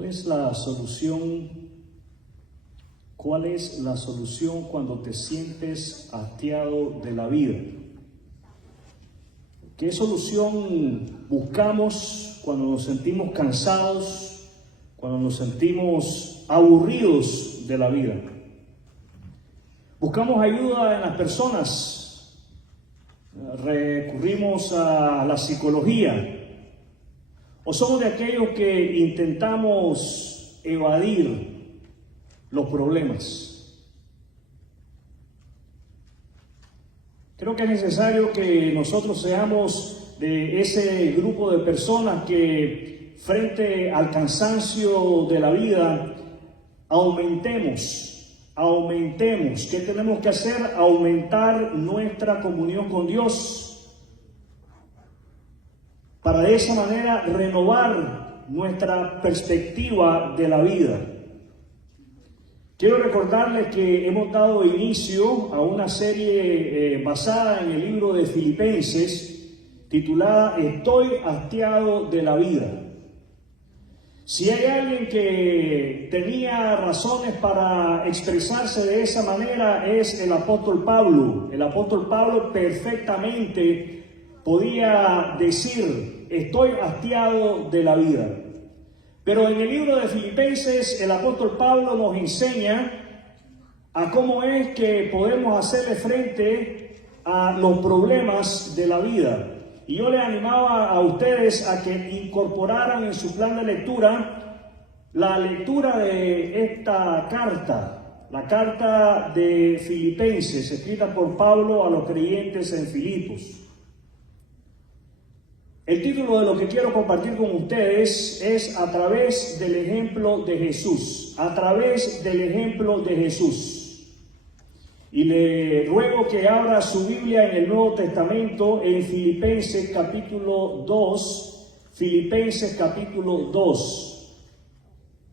¿Cuál es la solución? ¿Cuál es la solución cuando te sientes hastiado de la vida? ¿Qué solución buscamos cuando nos sentimos cansados, cuando nos sentimos aburridos de la vida? Buscamos ayuda en las personas, recurrimos a la psicología, o somos de aquellos que intentamos evadir los problemas. Creo que es necesario que nosotros seamos de ese grupo de personas que frente al cansancio de la vida aumentemos. ¿Qué tenemos que hacer? Aumentar nuestra comunión con Dios, para de esa manera renovar nuestra perspectiva de la vida. Quiero recordarles que hemos dado inicio a una serie basada en el libro de Filipenses, titulada Estoy hastiado de la vida. Si hay alguien que tenía razones para expresarse de esa manera, es el apóstol Pablo. El apóstol Pablo perfectamente podía decir, estoy hastiado de la vida. Pero en el libro de Filipenses, el apóstol Pablo nos enseña a cómo es que podemos hacerle frente a los problemas de la vida. Y yo le animaba a ustedes a que incorporaran en su plan de lectura la lectura de esta carta, la carta de Filipenses, escrita por Pablo a los creyentes en Filipos. El título de lo que quiero compartir con ustedes es A través del ejemplo de Jesús. A través del ejemplo de Jesús. Y le ruego que abra su Biblia en el Nuevo Testamento en Filipenses capítulo 2. Filipenses capítulo 2.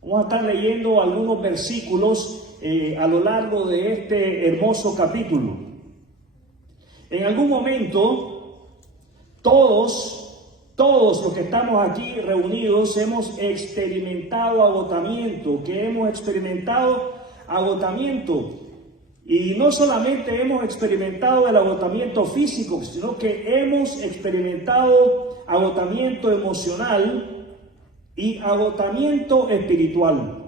Vamos a estar leyendo algunos versículos a lo largo de este hermoso capítulo. En algún momento, todos los que estamos aquí reunidos hemos experimentado agotamiento, y no solamente hemos experimentado el agotamiento físico, sino que hemos experimentado agotamiento emocional y agotamiento espiritual.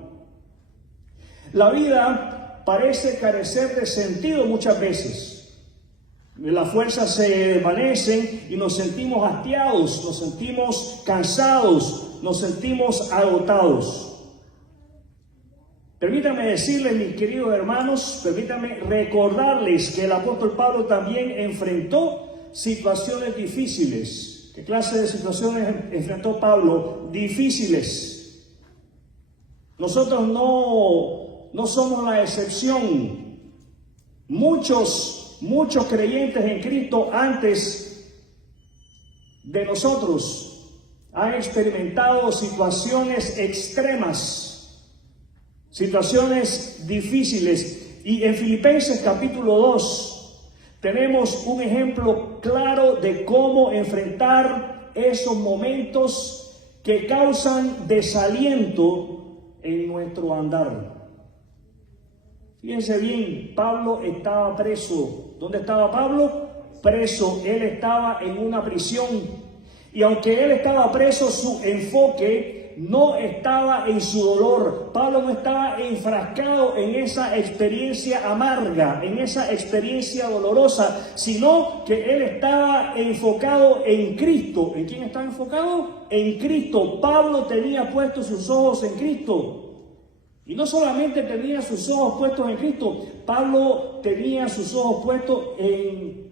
La vida parece carecer de sentido muchas veces. Las fuerzas se desvanecen y nos sentimos hastiados, nos sentimos cansados, nos sentimos agotados. Permítanme decirles, mis queridos hermanos, permítanme recordarles que el apóstol Pablo también enfrentó situaciones difíciles. ¿Qué clase de situaciones enfrentó Pablo? Difíciles. Nosotros no somos la excepción. Muchos creyentes en Cristo antes de nosotros han experimentado situaciones extremas, situaciones difíciles. Y en Filipenses capítulo 2 tenemos un ejemplo claro de cómo enfrentar esos momentos que causan desaliento en nuestro andar. Fíjense bien, Pablo estaba preso. ¿Dónde estaba Pablo? Preso. Él estaba en una prisión. Y aunque él estaba preso, su enfoque no estaba en su dolor. Pablo no estaba enfrascado en esa experiencia amarga, en esa experiencia dolorosa, sino que él estaba enfocado en Cristo. ¿En quién estaba enfocado? En Cristo. Pablo tenía puestos sus ojos en Cristo. Y no solamente tenía sus ojos puestos en Cristo, Pablo tenía sus ojos puestos en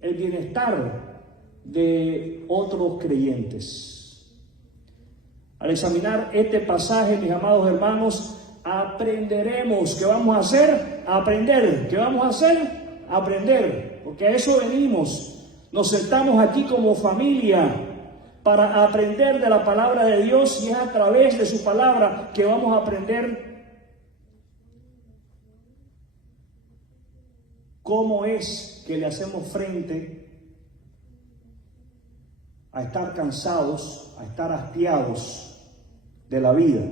el bienestar de otros creyentes. Al examinar este pasaje, mis amados hermanos, aprenderemos. ¿Qué vamos a hacer? Aprender. ¿Qué vamos a hacer? Aprender. Porque a eso venimos. Nos sentamos aquí como familia para aprender de la palabra de Dios, y es a través de su palabra que vamos a aprender cómo es que le hacemos frente a estar cansados, a estar hastiados de la vida.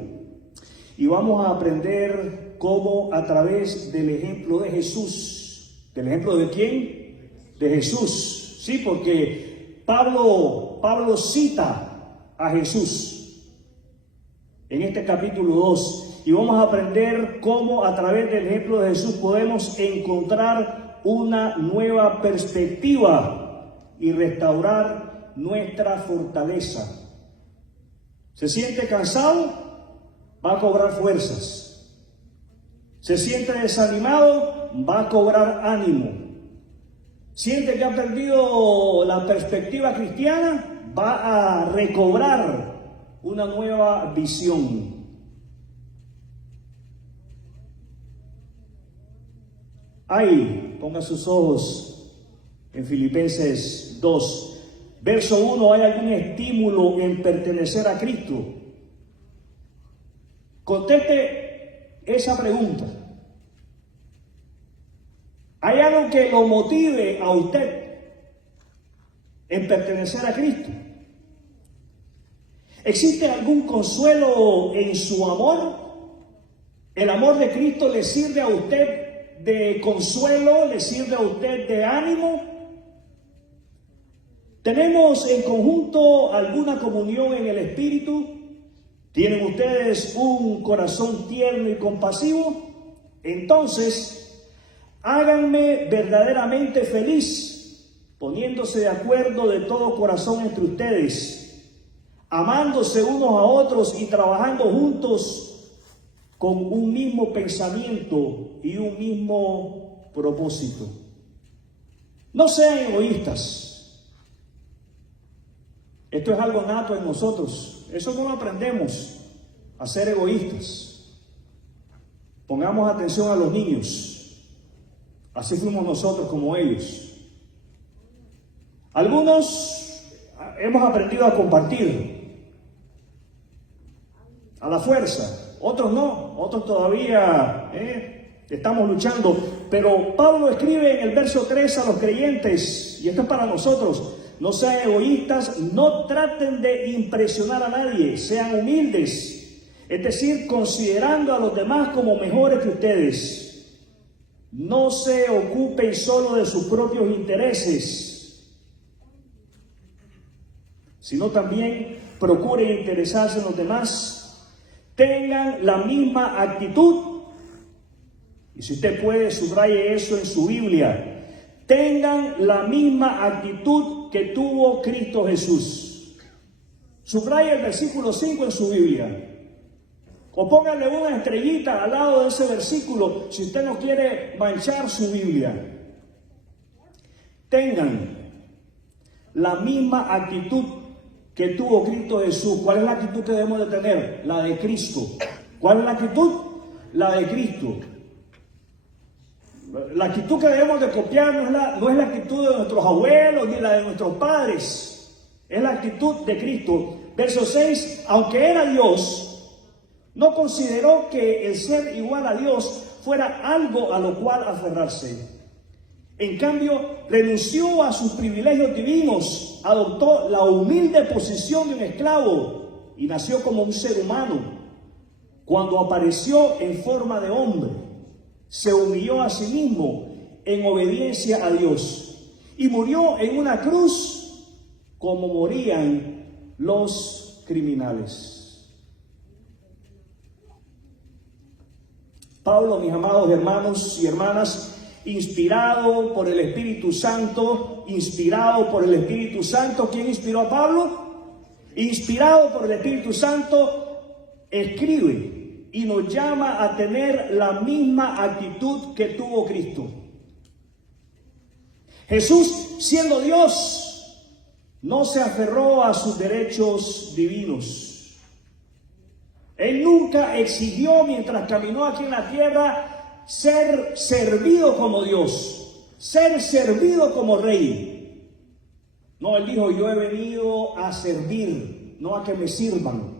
y vamos a aprender cómo a través del ejemplo de Jesús. ¿Del ejemplo de quién? De Jesús. Sí, porque Pablo cita a Jesús en este capítulo 2 y vamos a aprender cómo a través del ejemplo de Jesús podemos encontrar una nueva perspectiva y restaurar nuestra fortaleza. ¿Se siente cansado? Va a cobrar fuerzas. ¿Se siente desanimado? Va a cobrar ánimo. ¿Siente que ha perdido la perspectiva cristiana? Va a recobrar una nueva visión. Ahí, ponga sus ojos en Filipenses 2, verso 1, ¿hay algún estímulo en pertenecer a Cristo? Conteste esa pregunta. ¿Hay algo que lo motive a usted en pertenecer a Cristo? ¿Existe algún consuelo en su amor? ¿El amor de Cristo le sirve a usted de consuelo? ¿Le sirve a usted de ánimo? ¿Tenemos en conjunto alguna comunión en el Espíritu? ¿Tienen ustedes un corazón tierno y compasivo? Entonces, háganme verdaderamente feliz, poniéndose de acuerdo de todo corazón entre ustedes, amándose unos a otros y trabajando juntos con un mismo pensamiento y un mismo propósito. No sean egoístas. Esto es algo nato en nosotros. Eso no lo aprendemos, a ser egoístas. Pongamos atención a los niños. Así fuimos nosotros como ellos. Algunos hemos aprendido a compartir a la fuerza, otros no, otros todavía estamos luchando. Pero Pablo escribe en el verso 3 a los creyentes, y esto es para nosotros: no sean egoístas, no traten de impresionar a nadie, sean humildes, es decir, considerando a los demás como mejores que ustedes. No se ocupen solo de sus propios intereses, sino también procuren interesarse en los demás. Tengan la misma actitud, y si usted puede, subraye eso en su Biblia. Tengan la misma actitud que tuvo Cristo Jesús. Subraya el versículo 5 en su Biblia. O póngale una estrellita al lado de ese versículo si usted no quiere manchar su Biblia. Tengan la misma actitud que tuvo Cristo Jesús. ¿Cuál es la actitud que debemos de tener? La de Cristo. ¿Cuál es la actitud? La de Cristo. La actitud que debemos de copiar no es la actitud de nuestros abuelos ni la de nuestros padres. Es la actitud de Cristo. Verso 6, aunque era Dios, no consideró que el ser igual a Dios fuera algo a lo cual aferrarse. En cambio, renunció a sus privilegios divinos, adoptó la humilde posición de un esclavo y nació como un ser humano. Cuando apareció en forma de hombre, se humilló a sí mismo en obediencia a Dios y murió en una cruz como morían los criminales. Pablo, mis amados hermanos y hermanas, inspirado por el Espíritu Santo, ¿quién inspiró a Pablo? Inspirado por el Espíritu Santo, escribe y nos llama a tener la misma actitud que tuvo Cristo. Jesús, siendo Dios, no se aferró a sus derechos divinos. Él nunca exigió, mientras caminó aquí en la tierra, ser servido como Dios, ser servido como rey. No, él dijo: yo he venido a servir, no a que me sirvan.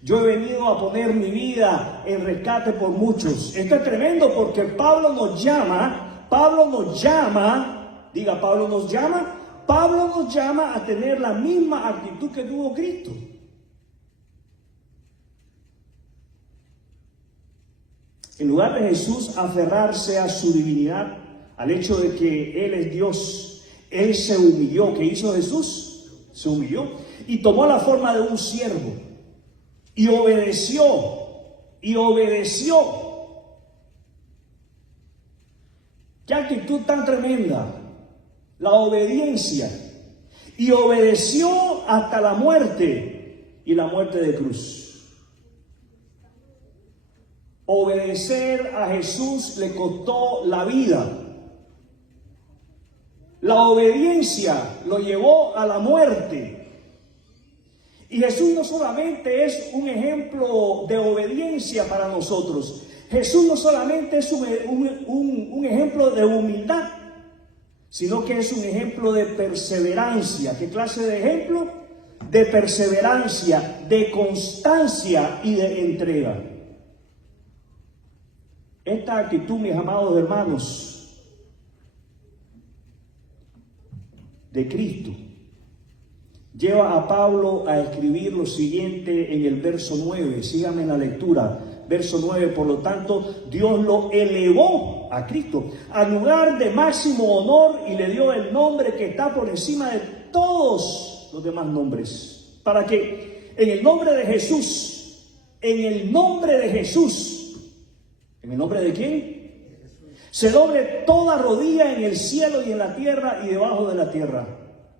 Yo he venido a poner mi vida en rescate por muchos. Esto es tremendo porque Pablo nos llama, a tener la misma actitud que tuvo Cristo. En lugar de Jesús aferrarse a su divinidad, al hecho de que Él es Dios, Él se humilló. ¿Qué hizo Jesús? Se humilló y tomó la forma de un siervo y obedeció, y obedeció. ¡Qué actitud tan tremenda! La obediencia. Y obedeció hasta la muerte, y la muerte de cruz. Obedecer a Jesús le costó la vida. La obediencia lo llevó a la muerte. Y Jesús no solamente es un ejemplo de obediencia para nosotros. Jesús no solamente es un ejemplo de humildad, sino que es un ejemplo de perseverancia. ¿Qué clase de ejemplo? De perseverancia, de constancia y de entrega. Esta actitud, mis amados hermanos, de Cristo, lleva a Pablo a escribir lo siguiente en el verso 9. Síganme en la lectura. Verso 9, por lo tanto, Dios lo elevó a Cristo al lugar de máximo honor y le dio el nombre que está por encima de todos los demás nombres. Para que en el nombre de Jesús, ¿en el nombre de quién? Se doble toda rodilla en el cielo y en la tierra y debajo de la tierra.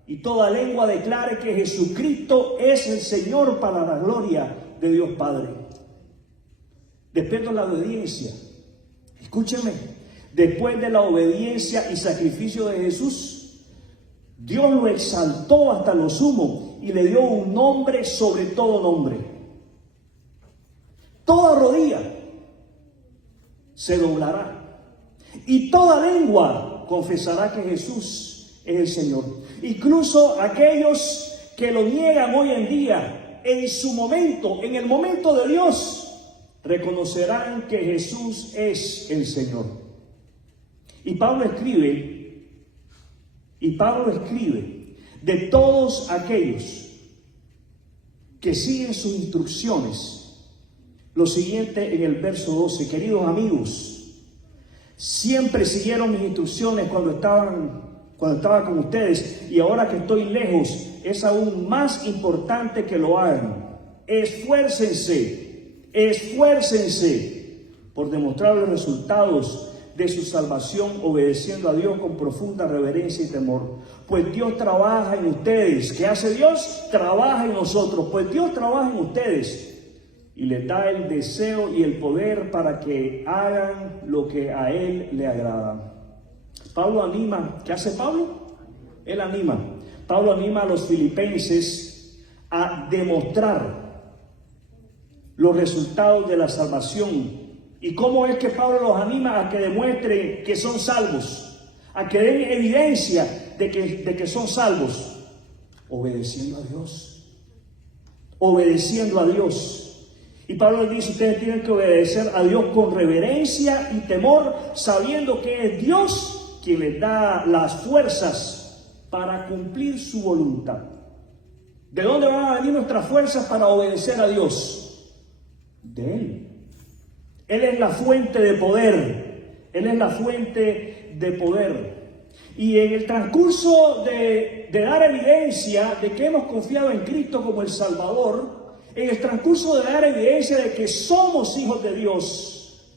Y toda lengua declare que Jesucristo es el Señor para la gloria de Dios Padre. Después de la obediencia, escúcheme, después de la obediencia y sacrificio de Jesús, Dios lo exaltó hasta lo sumo y le dio un nombre sobre todo nombre. Toda rodilla se doblará y toda lengua confesará que Jesús es el Señor. Incluso aquellos que lo niegan hoy en día, en su momento, en el momento de Dios, reconocerán que Jesús es el Señor. Y Pablo escribe de todos aquellos que siguen sus instrucciones, lo siguiente en el verso 12. Queridos amigos, siempre siguieron mis instrucciones cuando estaba con ustedes, y ahora que estoy lejos es aún más importante que lo hagan. Esfuércense por demostrar los resultados de su salvación, obedeciendo a Dios con profunda reverencia y temor. Pues Dios trabaja en ustedes. ¿Qué hace Dios? Trabaja en nosotros. Pues Dios trabaja en ustedes y les da el deseo y el poder para que hagan lo que a Él le agrada. Pablo anima. ¿Qué hace Pablo? Él anima. Pablo anima a los filipenses a demostrar los resultados de la salvación. ¿Y cómo es que Pablo los anima? A que demuestren que son salvos, a que den evidencia de que son salvos, obedeciendo a Dios, obedeciendo a Dios. Y Pablo dice, ustedes tienen que obedecer a Dios con reverencia y temor, sabiendo que es Dios quien les da las fuerzas para cumplir su voluntad. ¿De dónde van a venir nuestras fuerzas para obedecer a Dios? De Él. Él es la fuente de poder. Él es la fuente de poder. Y en el transcurso de dar evidencia de que hemos confiado en Cristo como el Salvador, en el transcurso de dar evidencia de que somos hijos de Dios,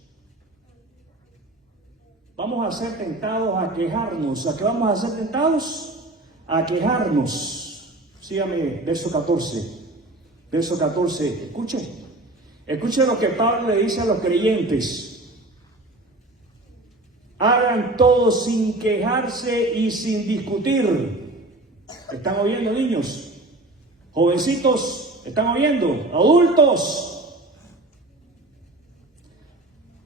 vamos a ser tentados a quejarnos. ¿A qué vamos a ser tentados? A quejarnos. Sígame, verso 14. Verso 14, Escuchen lo que Pablo le dice a los creyentes. Hagan todo sin quejarse y sin discutir. ¿Están oyendo, niños? Jovencitos, ¿están oyendo? Adultos.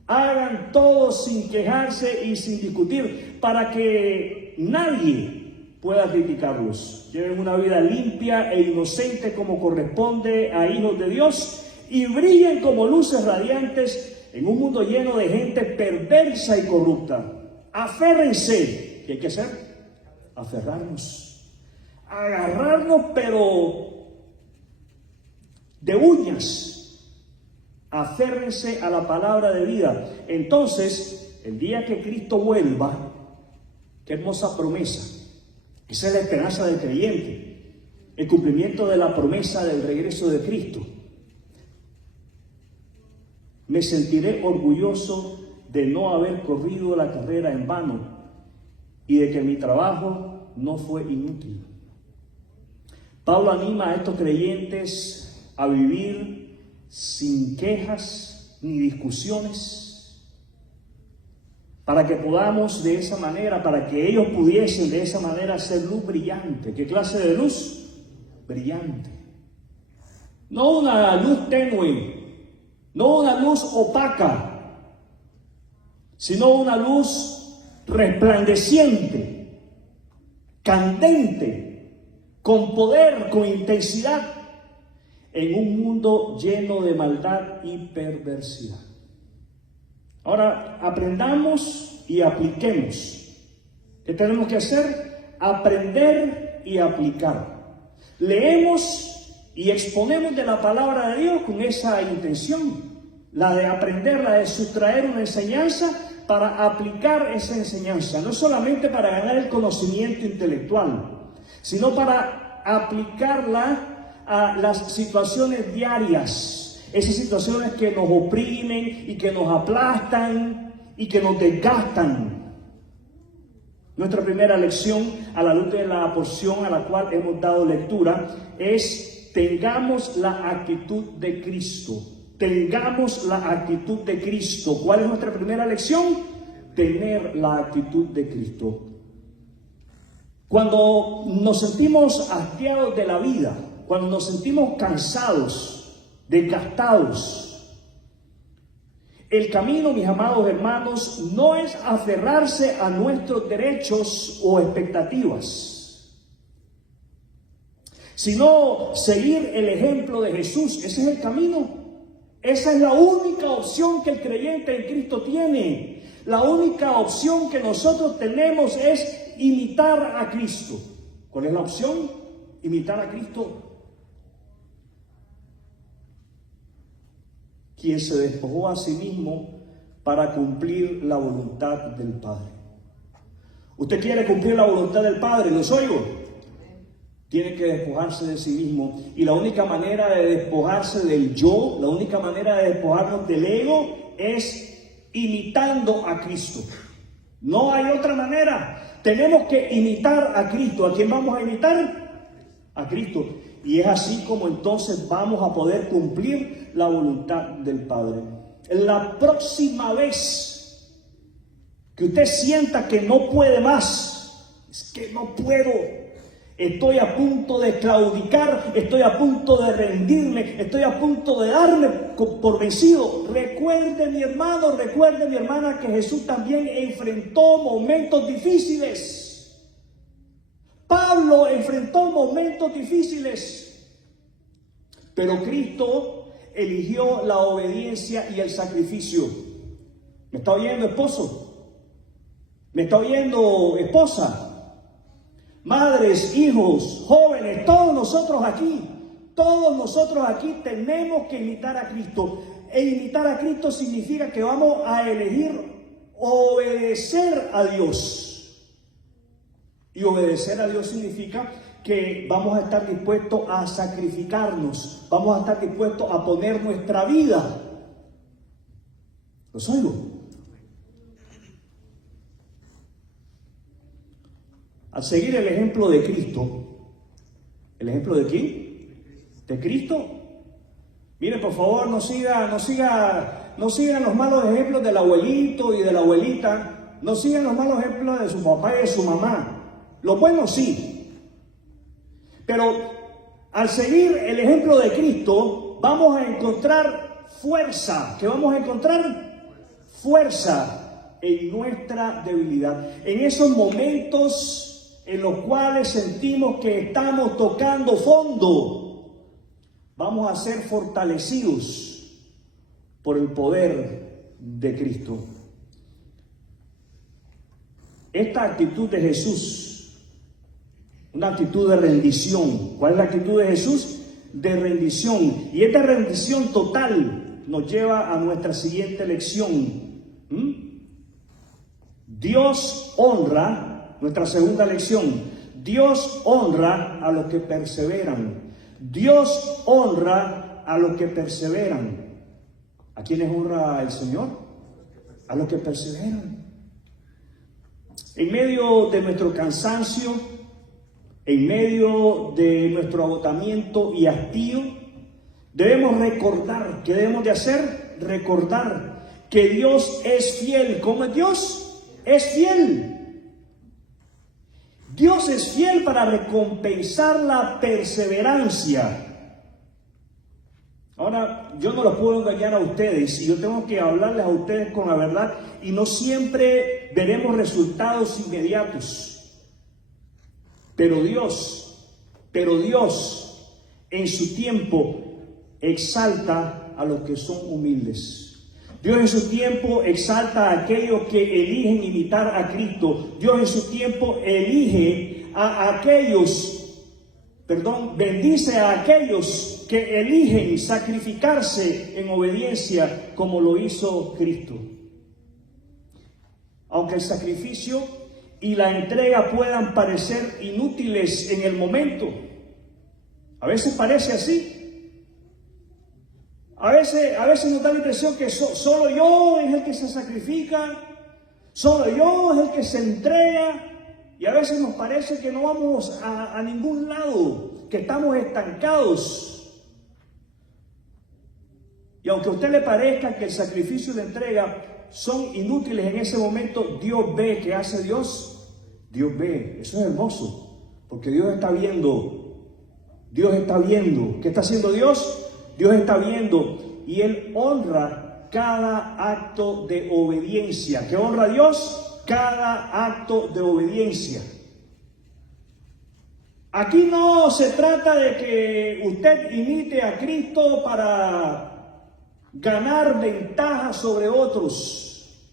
Hagan todo sin quejarse y sin discutir, para que nadie pueda criticarlos. Lleven una vida limpia e inocente como corresponde a hijos de Dios, y brillen como luces radiantes en un mundo lleno de gente perversa y corrupta. Aférrense. ¿Qué hay que hacer? Aferrarnos. Agarrarnos, pero de uñas. Aférrense a la palabra de vida. Entonces, el día que Cristo vuelva, qué hermosa promesa. Esa es la esperanza del creyente, el cumplimiento de la promesa del regreso de Cristo. Me sentiré orgulloso de no haber corrido la carrera en vano y de que mi trabajo no fue inútil. Pablo anima a estos creyentes a vivir sin quejas ni discusiones, para que podamos de esa manera, para que ellos pudiesen de esa manera ser luz brillante. ¿Qué clase de luz? Brillante. No una luz tenue, no una luz opaca, sino una luz resplandeciente, candente, con poder, con intensidad, en un mundo lleno de maldad y perversidad. Ahora, aprendamos y apliquemos. ¿Qué tenemos que hacer? Aprender y aplicar. Leemos y exponemos de la palabra de Dios con esa intención, la de aprender, la de sustraer una enseñanza para aplicar esa enseñanza, no solamente para ganar el conocimiento intelectual, sino para aplicarla a las situaciones diarias. Esas situaciones que nos oprimen y que nos aplastan y que nos desgastan. Nuestra primera lección, a la luz de la porción a la cual hemos dado lectura, es: tengamos la actitud de Cristo. Tengamos la actitud de Cristo. ¿Cuál es nuestra primera lección? Tener la actitud de Cristo. Cuando nos sentimos hastiados de la vida, cuando nos sentimos cansados, desgastados, el camino, mis amados hermanos, no es aferrarse a nuestros derechos o expectativas, sino seguir el ejemplo de Jesús. Ese es el camino. Esa es la única opción que el creyente en Cristo tiene. La única opción que nosotros tenemos es imitar a Cristo. ¿Cuál es la opción? Imitar a Cristo, quien se despojó a sí mismo para cumplir la voluntad del Padre. ¿Usted quiere cumplir la voluntad del Padre? ¿Los oigo? Tiene que despojarse de sí mismo. Y la única manera de despojarse del yo, la única manera de despojarnos del ego, es imitando a Cristo. No hay otra manera. Tenemos que imitar a Cristo. ¿A quién vamos a imitar? A Cristo. Y es así como entonces vamos a poder cumplir la voluntad del Padre. La próxima vez que usted sienta que no puede más, es que no puedo, estoy a punto de claudicar, estoy a punto de rendirme, estoy a punto de darme por vencido, recuerde, mi hermano, recuerde, mi hermana, que Jesús también enfrentó momentos difíciles. Pablo enfrentó momentos difíciles, pero Cristo eligió la obediencia y el sacrificio. ¿Me está oyendo, esposo? ¿Me está oyendo, esposa? Madres, hijos, jóvenes, todos nosotros aquí tenemos que imitar a Cristo. E imitar a Cristo significa que vamos a elegir obedecer a Dios. Y obedecer a Dios significa que vamos a estar dispuestos a sacrificarnos, vamos a estar dispuestos a poner nuestra vida. ¿Los oigo? Al seguir el ejemplo de Cristo, ¿el ejemplo de quién? ¿De Cristo? Mire, por favor, no sigan los malos ejemplos del abuelito y de la abuelita, no sigan los malos ejemplos de su papá y de su mamá. Lo bueno sí, pero al seguir el ejemplo de Cristo vamos a encontrar fuerza. ¿Qué vamos a encontrar? Fuerza en nuestra debilidad, en esos momentos en los cuales sentimos que estamos tocando fondo. Vamos a ser fortalecidos por el poder de Cristo. Esta actitud de Jesús, una actitud de rendición. ¿Cuál es la actitud de Jesús? De rendición. Y esta rendición total nos lleva a nuestra siguiente lección. Dios honra, nuestra segunda lección, Dios honra a los que perseveran. Dios honra a los que perseveran. ¿A quiénes honra el Señor? A los que perseveran. En medio de nuestro cansancio, en medio de nuestro agotamiento y hastío, debemos recordar, ¿qué debemos de hacer? Recordar que Dios es fiel. ¿Cómo es Dios? Es fiel. Dios es fiel para recompensar la perseverancia. Ahora, yo no los puedo engañar a ustedes y yo tengo que hablarles a ustedes con la verdad y no siempre veremos resultados inmediatos. Pero Dios, en su tiempo exalta a los que son humildes. Dios en su tiempo exalta a aquellos que eligen imitar a Cristo. Dios en su tiempo bendice a aquellos que eligen sacrificarse en obediencia como lo hizo Cristo. Aunque el sacrificio y la entrega puedan parecer inútiles en el momento, a veces parece así. A veces nos da la impresión que solo yo es el que se sacrifica, solo yo es el que se entrega, y a veces nos parece que no vamos a ningún lado, que estamos estancados. Y aunque a usted le parezca que el sacrificio y la entrega son inútiles en ese momento, Dios ve. ¿Qué hace Dios? Dios ve. Eso es hermoso, porque Dios está viendo. Dios está viendo. ¿Qué está haciendo Dios? Dios está viendo y Él honra cada acto de obediencia. ¿Qué honra a Dios? Cada acto de obediencia. Aquí no se trata de que usted imite a Cristo para ganar ventaja sobre otros.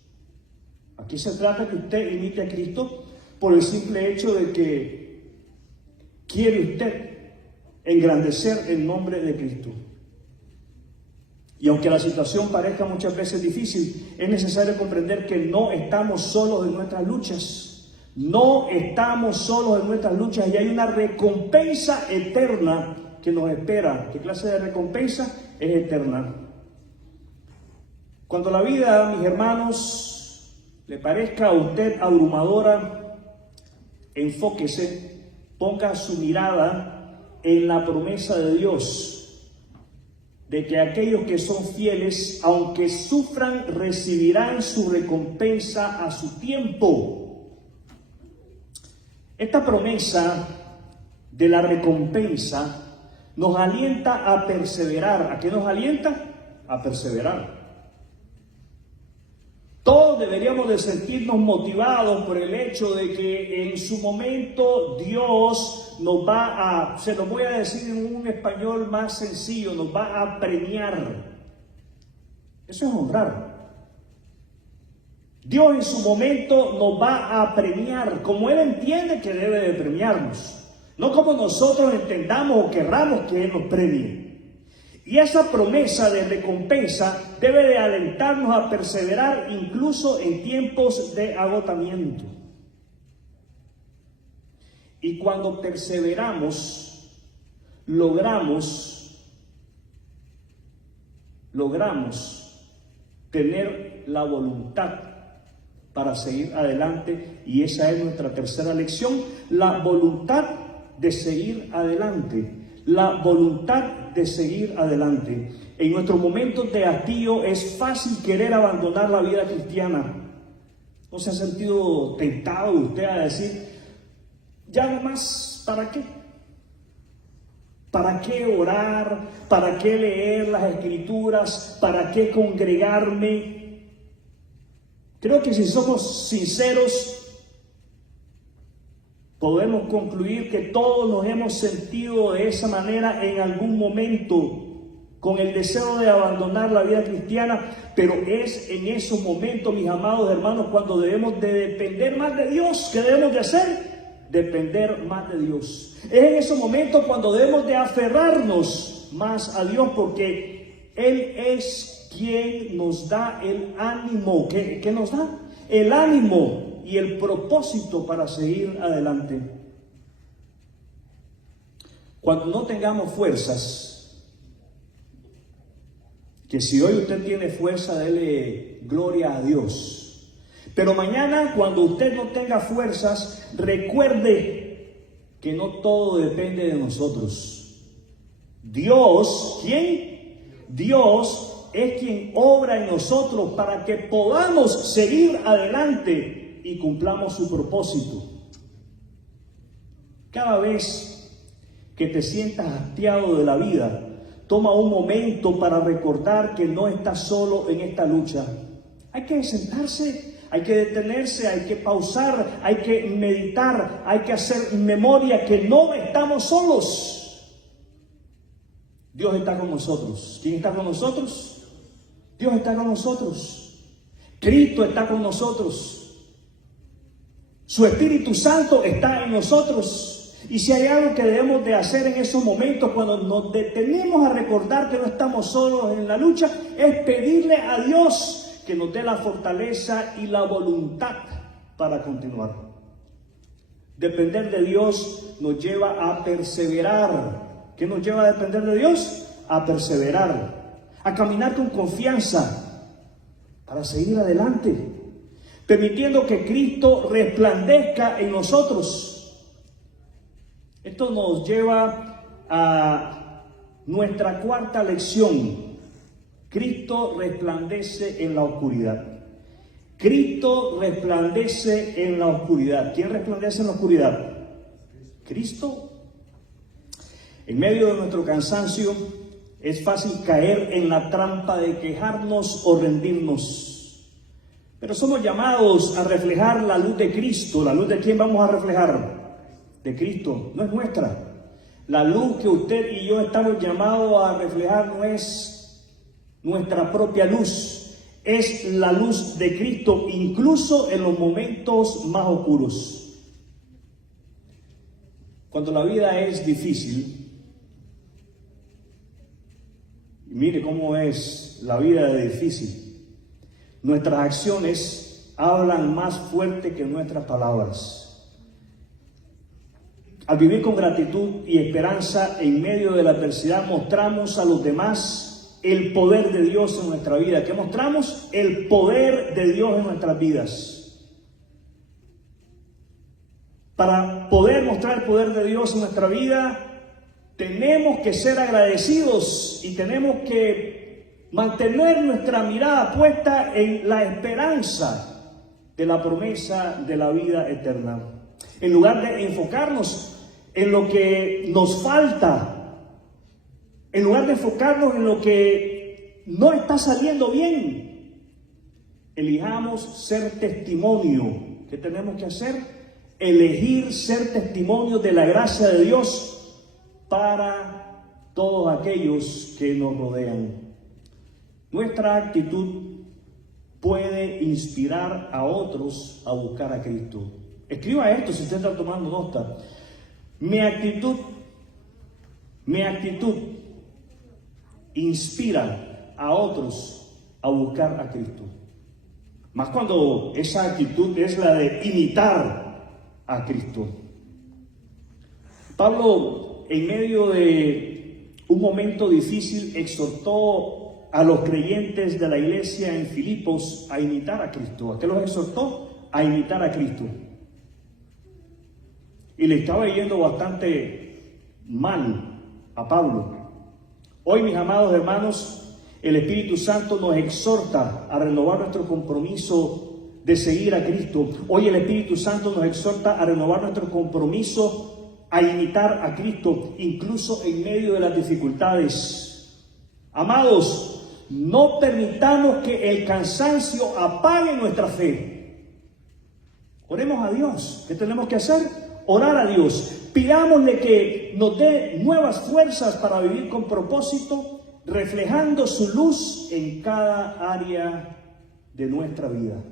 Aquí se trata de que usted imite a Cristo por el simple hecho de que quiere usted engrandecer el nombre de Cristo. Y aunque la situación parezca muchas veces difícil, es necesario comprender que no estamos solos en nuestras luchas. No estamos solos en nuestras luchas y hay una recompensa eterna que nos espera. ¿Qué clase de recompensa? Es eterna. Cuando la vida, mis hermanos, le parezca a usted abrumadora, enfóquese, ponga su mirada en la promesa de Dios, de que aquellos que son fieles, aunque sufran, recibirán su recompensa a su tiempo. Esta promesa de la recompensa nos alienta a perseverar. ¿A qué nos alienta? A perseverar. Todos deberíamos de sentirnos motivados por el hecho de que en su momento Dios nos va a, se lo voy a decir en un español más sencillo, nos va a premiar. Eso es honrar. Dios en su momento nos va a premiar como Él entiende que debe de premiarnos, no como nosotros entendamos o querramos que Él nos premie. Y esa promesa de recompensa debe de alentarnos a perseverar incluso en tiempos de agotamiento. Y cuando perseveramos, logramos tener la voluntad para seguir adelante. Y esa es nuestra tercera lección, la voluntad de seguir adelante. La voluntad de seguir adelante. En nuestros momentos de hastío es fácil querer abandonar la vida cristiana. ¿No se ha sentido tentado usted a decir, ya nomás, ¿para qué? ¿Para qué orar? ¿Para qué leer las Escrituras? ¿Para qué congregarme? Creo que si somos sinceros, podemos concluir que todos nos hemos sentido de esa manera en algún momento, con el deseo de abandonar la vida cristiana, pero es en esos momentos, mis amados hermanos, cuando debemos de depender más de Dios. ¿Qué debemos de hacer? Depender más de Dios. Es en esos momentos cuando debemos de aferrarnos más a Dios, porque Él es quien nos da el ánimo. ¿Qué nos da? El ánimo y el propósito para seguir adelante. Cuando no tengamos fuerzas, que si hoy usted tiene fuerza, dele gloria a Dios. Pero mañana, cuando usted no tenga fuerzas, recuerde que no todo depende de nosotros. Dios, ¿quién? Dios es quien obra en nosotros para que podamos seguir adelante y cumplamos su propósito. Cada vez que te sientas hastiado de la vida, toma un momento para recordar que no estás solo en esta lucha. Hay que sentarse, hay que detenerse, hay que pausar, hay que meditar, hay que hacer memoria que no estamos solos. Dios está con nosotros. ¿Quién está con nosotros? Dios está con nosotros. Cristo está con nosotros. Su Espíritu Santo está en nosotros. Y si hay algo que debemos de hacer en esos momentos, cuando nos detenemos a recordar que no estamos solos en la lucha, es pedirle a Dios que nos dé la fortaleza y la voluntad para continuar. Depender de Dios nos lleva a perseverar. ¿Qué nos lleva a depender de Dios? A perseverar, a caminar con confianza para seguir adelante, permitiendo que Cristo resplandezca en nosotros. Esto nos lleva a nuestra cuarta lección. Cristo resplandece en la oscuridad. Cristo resplandece en la oscuridad. ¿Quién resplandece en la oscuridad? Cristo. En medio de nuestro cansancio es fácil caer en la trampa de quejarnos o rendirnos. Pero somos llamados a reflejar la luz de Cristo. ¿La luz de quién vamos a reflejar? De Cristo, no es nuestra. La luz que usted y yo estamos llamados a reflejar no es nuestra propia luz, es la luz de Cristo, incluso en los momentos más oscuros. Cuando la vida es difícil, y mire cómo es la vida de difícil, nuestras acciones hablan más fuerte que nuestras palabras. Al vivir con gratitud y esperanza en medio de la adversidad, mostramos a los demás el poder de Dios en nuestra vida. ¿Qué mostramos? El poder de Dios en nuestras vidas. Para poder mostrar el poder de Dios en nuestra vida, tenemos que ser agradecidos y tenemos que mantener nuestra mirada puesta en la esperanza de la promesa de la vida eterna. En lugar de enfocarnos en lo que nos falta, en lugar de enfocarnos en lo que no está saliendo bien, elijamos ser testimonio. ¿Qué tenemos que hacer? Elegir ser testimonio de la gracia de Dios para todos aquellos que nos rodean. Nuestra actitud puede inspirar a otros a buscar a Cristo. Escriba esto si usted está tomando nota. Mi actitud inspira a otros a buscar a Cristo. Más cuando esa actitud es la de imitar a Cristo. Pablo, en medio de un momento difícil, exhortó a los creyentes de la iglesia en Filipos a imitar a Cristo. ¿A qué los exhortó? A imitar a Cristo. Y le estaba yendo bastante mal a Pablo. Hoy, mis amados hermanos, el Espíritu Santo nos exhorta a renovar nuestro compromiso de seguir a Cristo. Hoy el Espíritu Santo nos exhorta a renovar nuestro compromiso a imitar a Cristo, incluso en medio de las dificultades. Amados, no permitamos que el cansancio apague nuestra fe. Oremos a Dios. ¿Qué tenemos que hacer? Orar a Dios, pidámosle que nos dé nuevas fuerzas para vivir con propósito, reflejando su luz en cada área de nuestra vida.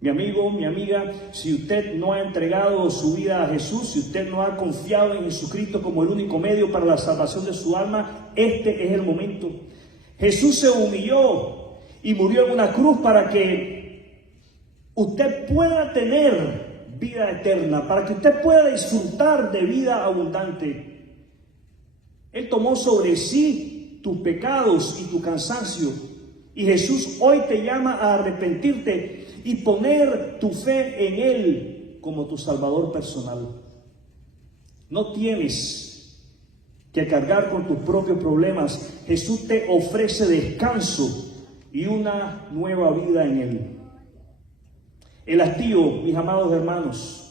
Mi amigo, mi amiga, si usted no ha entregado su vida a Jesús, si usted no ha confiado en Jesucristo como el único medio para la salvación de su alma, este es el momento. Jesús se humilló y murió en una cruz para que usted pueda tener vida eterna, para que usted pueda disfrutar de vida abundante. Él tomó sobre sí tus pecados y tu cansancio. Y Jesús hoy te llama a arrepentirte y poner tu fe en Él como tu Salvador personal. No tienes que cargar con tus propios problemas. Jesús te ofrece descanso y una nueva vida en Él. El hastío, mis amados hermanos,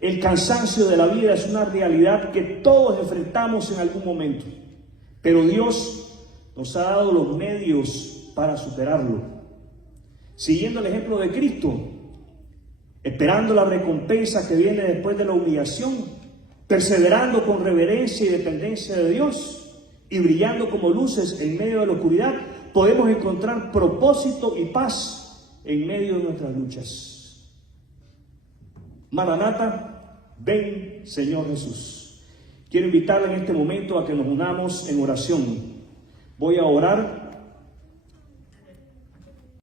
el cansancio de la vida es una realidad que todos enfrentamos en algún momento. Pero Dios nos ha dado los medios para superarlo. Siguiendo el ejemplo de Cristo, esperando la recompensa que viene después de la humillación, perseverando con reverencia y dependencia de Dios y brillando como luces en medio de la oscuridad, podemos encontrar propósito y paz en medio de nuestras luchas. Maranata, ven Señor Jesús. Quiero invitarle en este momento a que nos unamos en oración. Voy a orar